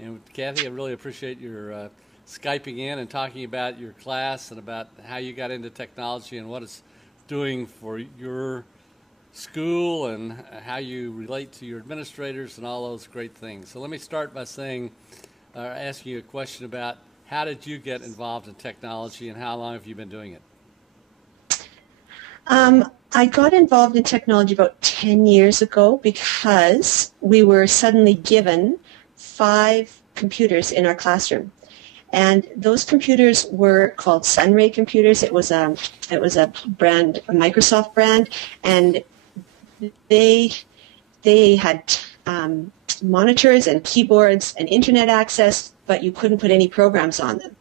And Kathy, I really appreciate your Skyping in and talking about your class and about how you got into technology and what it's doing for your school and how you relate to your administrators and all those great things. So let me start by saying, asking you a question about how did you get involved in technology and how long have you been doing it? I got involved in technology about 10 years ago because we were suddenly given 5 computers in our classroom. And those computers were called Sunray computers. It was a brand, a Microsoft brand, and they they had monitors and keyboards and internet access, but you couldn't put any programs on them.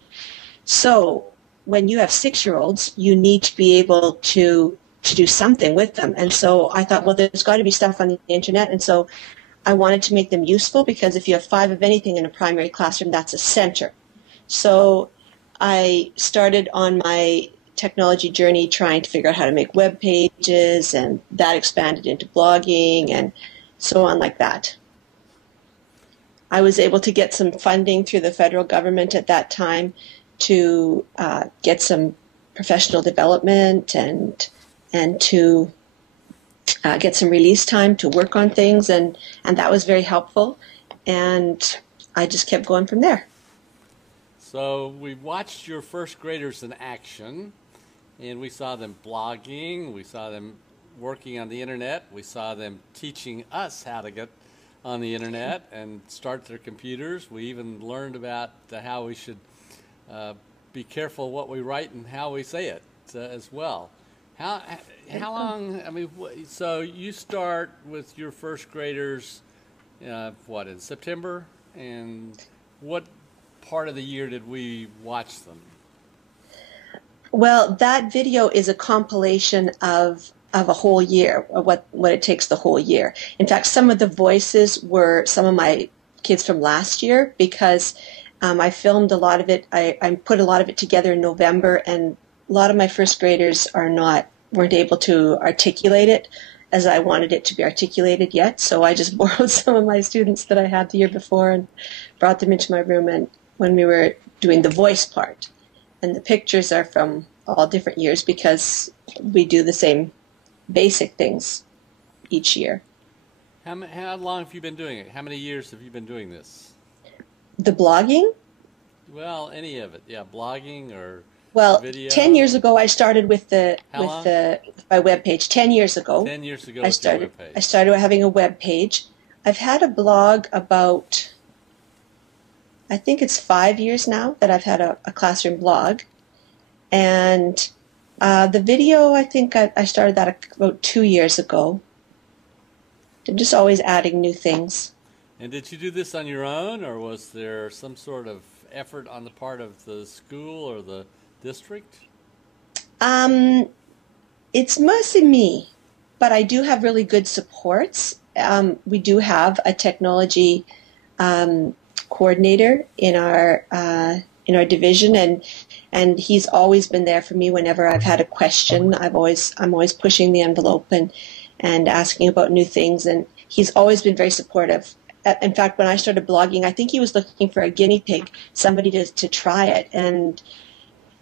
So when you have 6-year-olds, you need to be able to do something with them. And so I thought, well, there's got to be stuff on the internet. And so I wanted to make them useful because if you have 5 of anything in a primary classroom, that's a center. So I started on my technology journey trying to figure out how to make web pages, and that expanded into blogging and so on like that. I was able to get some funding through the federal government at that time to get some professional development and to get some release time to work on things, and that was very helpful. And I just kept going from there. So we watched your first graders in action, and we saw them blogging, we saw them working on the internet, we saw them teaching us how to get on the internet and start their computers. We even learned about how we should be careful what we write and how we say it as well. How long, I mean, so you start with your first graders, what, in September? And what part of the year did we watch them? Well, that video is a compilation of a whole year, of what it takes the whole year. In fact, some of the voices were some of my kids from last year because I filmed a lot of it. I put a lot of it together in November, and a lot of my first graders weren't able to articulate it as I wanted it to be articulated yet. So I just borrowed some of my students that I had the year before and brought them into my room, and when we were doing the voice part. And the pictures are from all different years because we do the same basic things each year. How long have you been doing it? How many years have you been doing this? The blogging? Well, any of it. Yeah, blogging or well, video. 10 years ago I started with my web page. 10 years ago. 10 years ago I started having a web page. I've had a blog about, I think it's 5 years now that I've had a classroom blog. And the video, I think I started that about 2 years ago. I'm just always adding new things. And did you do this on your own, or was there some sort of effort on the part of the school or the district? It's mostly me, but I do have really good supports. We do have a technology coordinator in our division, and he's always been there for me whenever I've had a question. I'm always pushing the envelope and asking about new things, and he's always been very supportive. In fact, when I started blogging, I think he was looking for a guinea pig, somebody to try it, and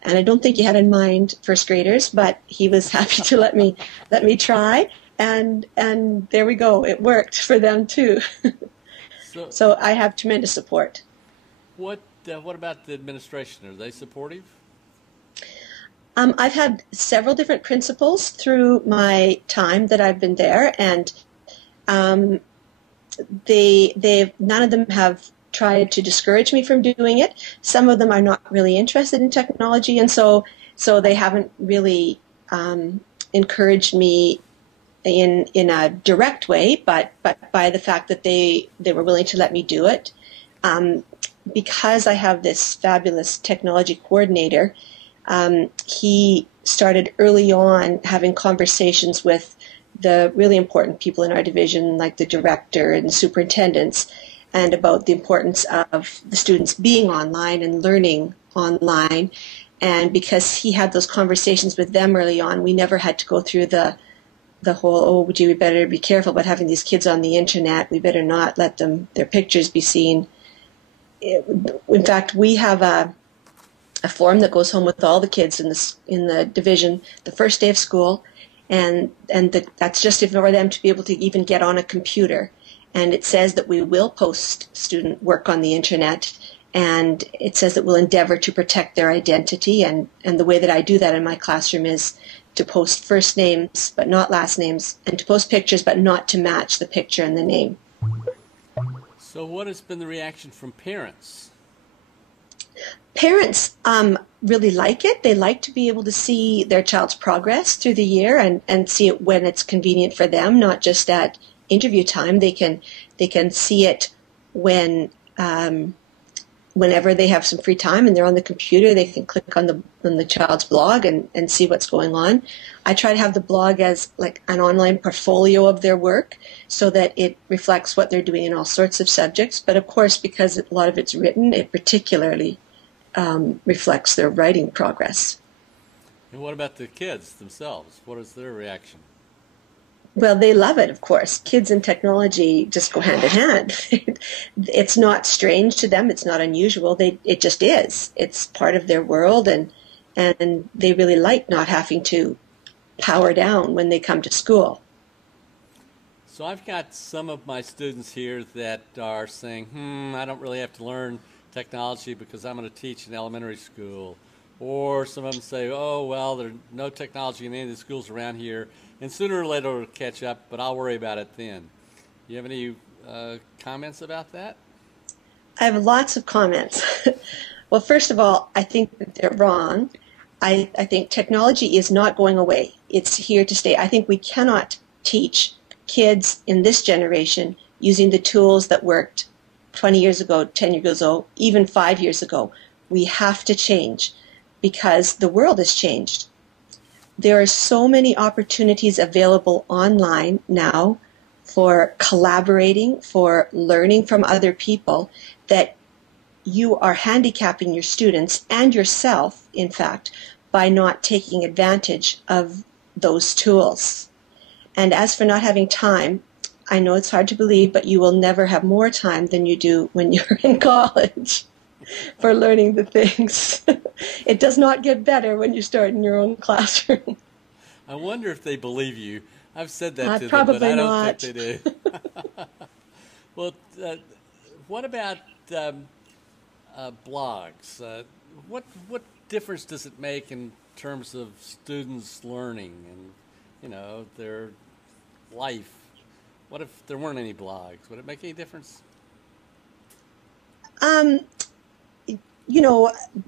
I don't think he had in mind first graders, but he was happy to let me try, and there we go. It worked for them too. So I have tremendous support. What about the administration? Are they supportive? I've had several different principals through my time that I've been there, and none of them have tried to discourage me from doing it. Some of them are not really interested in technology, and so they haven't really encouraged me in a direct way, but by the fact that they were willing to let me do it. Because I have this fabulous technology coordinator, he started early on having conversations with the really important people in our division, like the director and the superintendents, and about the importance of the students being online and learning online. And because he had those conversations with them early on, we never had to go through the whole, we better be careful about having these kids on the internet. We better not let their pictures be seen. in fact, we have a form that goes home with all the kids in the division the first day of school, and that's just for them to be able to even get on a computer. And it says that we will post student work on the internet, and it says that we'll endeavor to protect their identity. And the way that I do that in my classroom is to post first names but not last names, and to post pictures but not to match the picture and the name. So what has been the reaction from parents? Parents really like it. They like to be able to see their child's progress through the year and see it when it's convenient for them, not just at interview time. They can see it when whenever they have some free time and they're on the computer. They can click on the child's blog and see what's going on. I try to have the blog as like an online portfolio of their work so that it reflects what they're doing in all sorts of subjects. But of course, because a lot of it's written, it particularly reflects their writing progress. And what about the kids themselves? What is their reaction? Well, they love it, of course. Kids and technology just go hand in hand. It's not strange to them. It's not unusual. It just is. It's part of their world, and they really like not having to power down when they come to school. So I've got some of my students here that are saying, I don't really have to learn technology because I'm going to teach in elementary school. Or some of them say, oh, well, there's no technology in any of the schools around here, and sooner or later it'll catch up, but I'll worry about it then. You have any comments about that? I have lots of comments. Well, first of all, I think that they're wrong. I think technology is not going away. It's here to stay. I think we cannot teach kids in this generation using the tools that worked 20 years ago, 10 years ago, even 5 years ago. We have to change because the world has changed. There are so many opportunities available online now for collaborating, for learning from other people, that you are handicapping your students and yourself, in fact, by not taking advantage of those tools. And as for not having time, I know it's hard to believe, but you will never have more time than you do when you're in college for learning the things. It does not get better when you start in your own classroom. I wonder if they believe you. I've said that to them, probably but I don't not. think they do. Well, what about blogs? What difference does it make in terms of students learning and their life? What if there weren't any blogs? Would it make any difference? The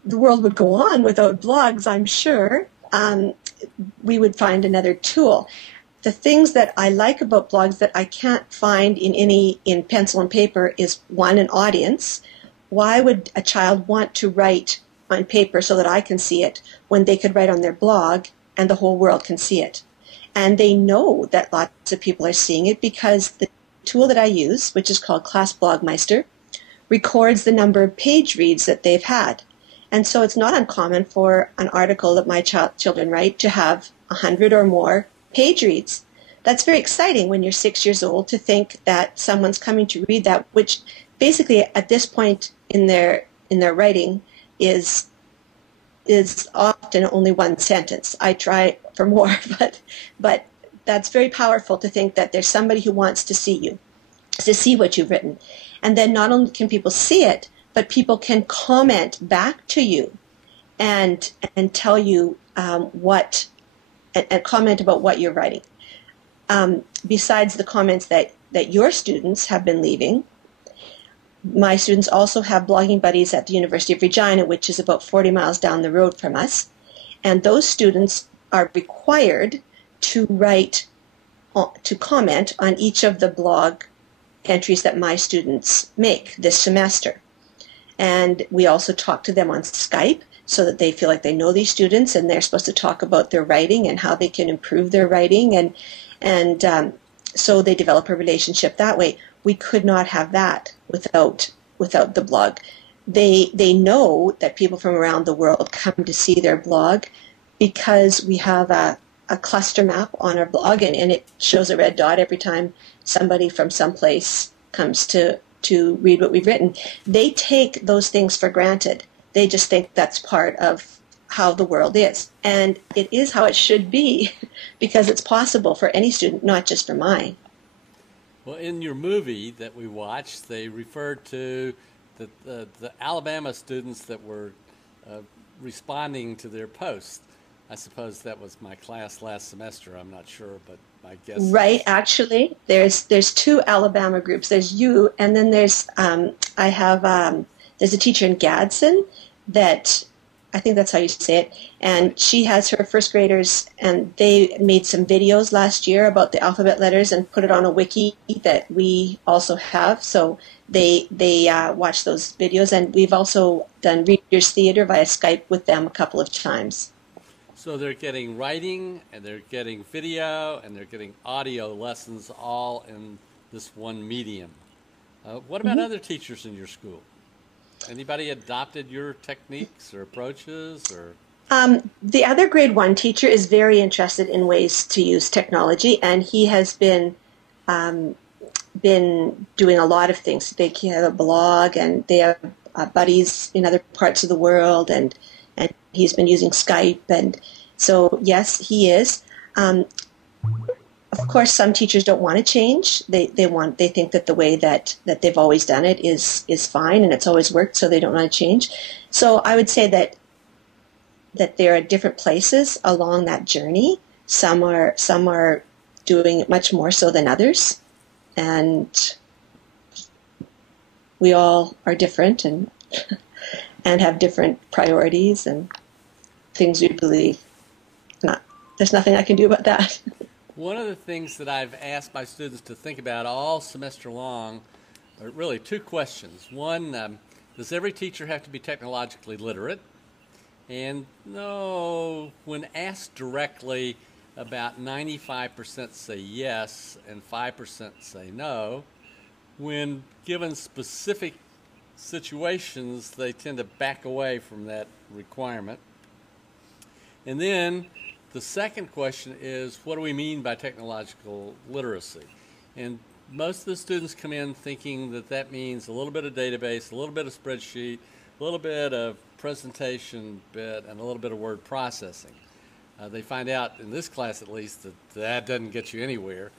world would go on without blogs, I'm sure. We would find another tool. The things that I like about blogs that I can't find in pencil and paper is, one, an audience. Why would a child want to write on paper so that I can see it when they could write on their blog and the whole world can see it? And they know that lots of people are seeing it because the tool that I use, which is called Class Blogmeister, records the number of page reads that they've had. And so it's not uncommon for an article that my children write to have 100 or more page reads. That's very exciting when you're 6 years old to think that someone's coming to read that, which basically at this point in their writing is often only one sentence. I try for more, but that's very powerful to think that there's somebody who wants to see you, to see what you've written. And then not only can people see it, but people can comment back to you and tell you and comment about what you're writing. Besides the comments that your students have been leaving, my students also have blogging buddies at the University of Regina, which is about 40 miles down the road from us. And those students are required to comment on each of the blog entries that my students make this semester. And we also talk to them on Skype so that they feel like they know these students and they're supposed to talk about their writing and how they can improve their writing, and so they develop a relationship that way. We could not have that without the blog. They know that people from around the world come to see their blog because we have a cluster map on our blog, and it shows a red dot every time somebody from someplace comes to to read what we've written, they take those things for granted. They just think that's part of how the world is. And it is how it should be because it's possible for any student, not just for mine. Well, in your movie that we watched, they referred to the Alabama students that were responding to their posts. I suppose that was my class last semester. I'm not sure, but my guess Right, is... actually, there's two Alabama groups. There's you, and then there's there's a teacher in Gadsden that I think that's how you say it, and she has her first graders, and they made some videos last year about the alphabet letters and put it on a wiki that we also have. So they watch those videos, and we've also done Readers Theater via Skype with them a couple of times. So they're getting writing, and they're getting video, and they're getting audio lessons all in this one medium. What about other teachers in your school? Anybody adopted your techniques or approaches? Or The other grade 1 teacher is very interested in ways to use technology, and he has been doing a lot of things. They have a blog, and they have buddies in other parts of the world, and he's been using Skype, and so yes, he is. Of course, some teachers don't want to change. They think that the way that they've always done it is fine, and it's always worked, so they don't want to change. So I would say that they're at different places along that journey. Some are doing it much more so than others, and we all are different and have different priorities and things we believe. There's nothing I can do about that. one of the things that I've asked my students to think about all semester long are really two questions. One, does every teacher have to be technologically literate? And no, when asked directly, about 95% say yes and 5% say no. When given specific situations, they tend to back away from that requirement. And then the second question is, what do we mean by technological literacy? And most of the students come in thinking that that means a little bit of database, a little bit of spreadsheet, a little bit of presentation bit, and a little bit of word processing. They find out, in this class at least, that that doesn't get you anywhere.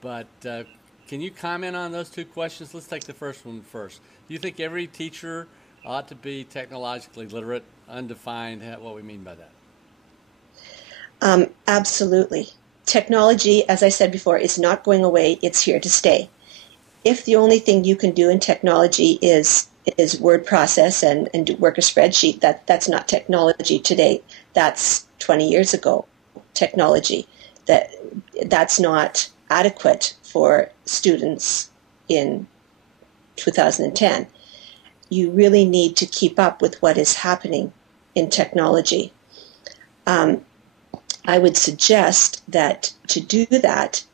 But can you comment on those two questions? Let's take the first one first. Do you think every teacher ought to be technologically literate, undefined, what we mean by that? Absolutely. Technology, as I said before, is not going away. It's here to stay. If the only thing you can do in technology is word process and work a spreadsheet, that's not technology today. That's 20 years ago technology. That's not adequate for students in 2010. You really need to keep up with what is happening in technology. I would suggest that to do that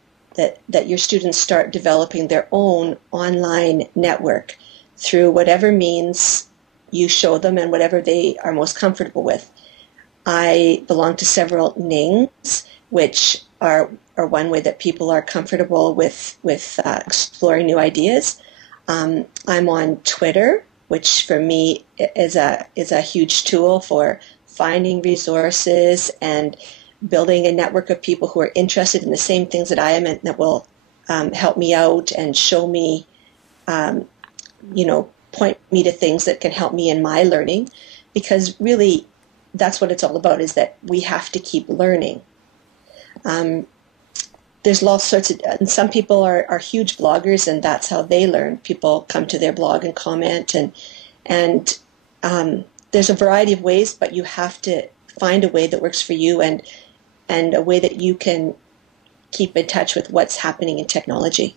your students start developing their own online network through whatever means you show them and whatever they are most comfortable with. I belong to several NINGs, which are one way that people are comfortable with exploring new ideas. I'm on Twitter, which for me is a huge tool for finding resources and building a network of people who are interested in the same things that I am and that will help me out and show me, point me to things that can help me in my learning, because really that's what it's all about, is that we have to keep learning. There's all sorts of, and some people are huge bloggers, and that's how they learn. People come to their blog and comment, and there's a variety of ways, but you have to find a way that works for you and a way that you can keep in touch with what's happening in technology.